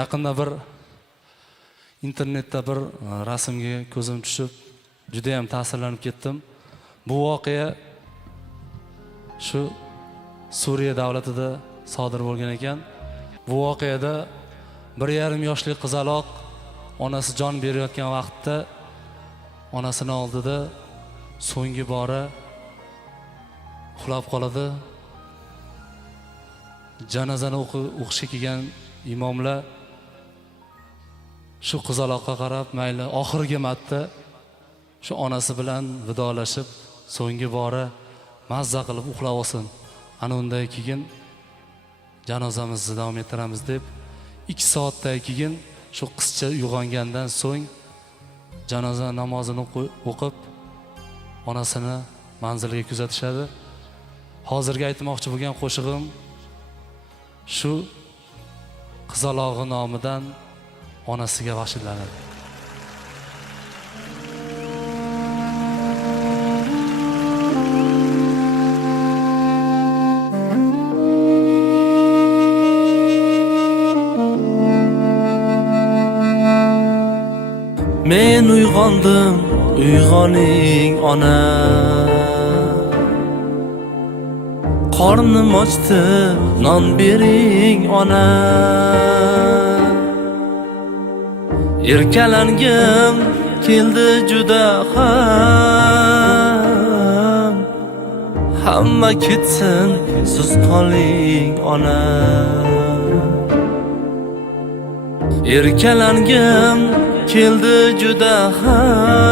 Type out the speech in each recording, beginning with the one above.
Yaqinda bir internetda bir rasmga ko'zim tushib, juda ham ta'sirlanib ketdim. Bu voqea shu Suriya davlatida sodir bo'lgan ekan. Bu voqeada 1,5 yoshli qizaloq onasi jon berayotgan vaqtda onasining oldida so'nggi bora uxlab qoladi. Janozani o'qishga kelgan imomlar shu qizaloqqa qarab, mayli oxirgi marta shu onasi bilan vidolashib, so'nggi bora mazza qilib uxlab olsin. Ana undan keyin janozamizni davom ettiramiz deb 2 soatdan keyin shu qizcha uyg'ongandan so'ng janoza namozini o'qib onasini manziliga kuzatishadi. Hozirgi aytmoqchi bo'lgan qo'shig'im shu qizalog'i nomidan onasiga vasiylanadi. Men uyg'ondim, uyg'oning ona. Qornim ochdi, non bering ona. Erkalangim keldi juda ham. Hamma ketsin, siz qoling ona. Erkalangim keldi juda ham.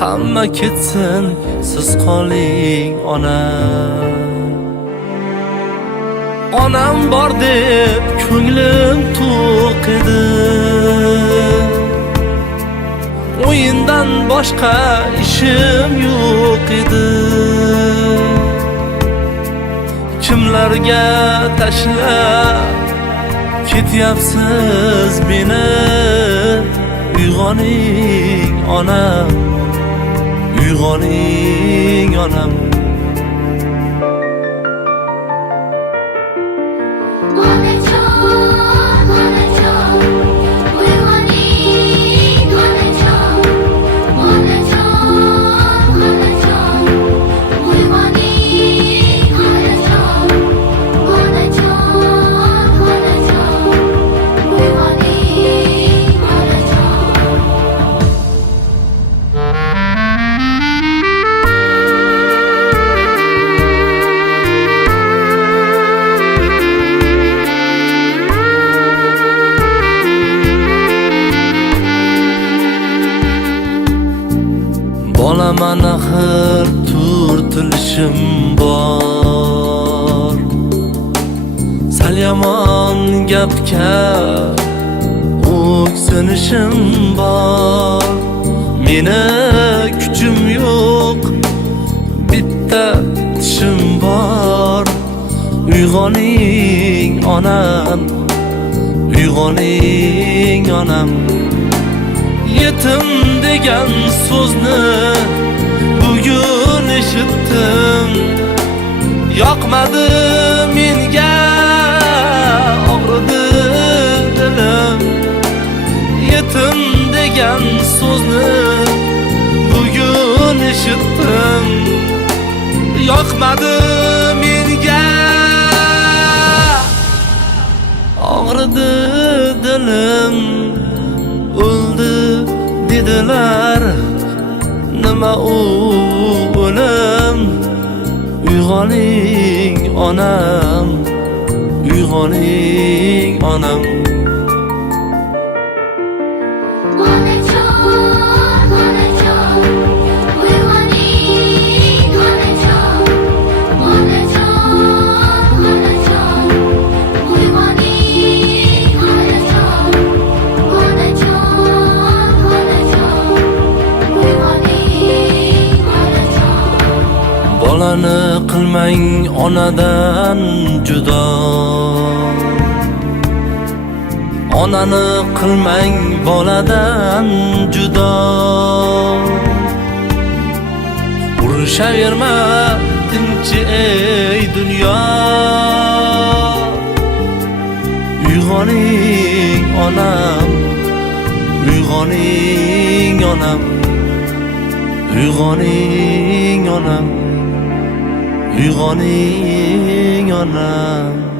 Hamma ketsin, siz qoling ona. Onam bor deb ko'nglim to'q edi. O'yindan boshqa ishim yo'q edi. Kimlarga tashlab ketyapsiz meni? Uyg'oning onam, uyg'oning onam. Bolaman axir turtilishim bor. Sal yomon gapga o'ksinishim bor. Meni kuchim yo'q, bitta tishim bor. Uyg'oning onam, uyg'oning onam. Yetim degan so'zni bugun eshitdim. Yoqmadi menga, og'ridi dilim. Yetim degan so'zni bugun eshitdim. Yoqmadi menga, og'ridi dilim. O'ldi dedilar, nima o'lim? Uyg'oning onam, uyg'oning onam. Bolani qilmang onadan judo. Onani qilmang boladan judo. Urushaverma tinch ey dunyo. Uyg'oning onam, uyg'oning onam, uyg'oning onam, uyg'oning onam.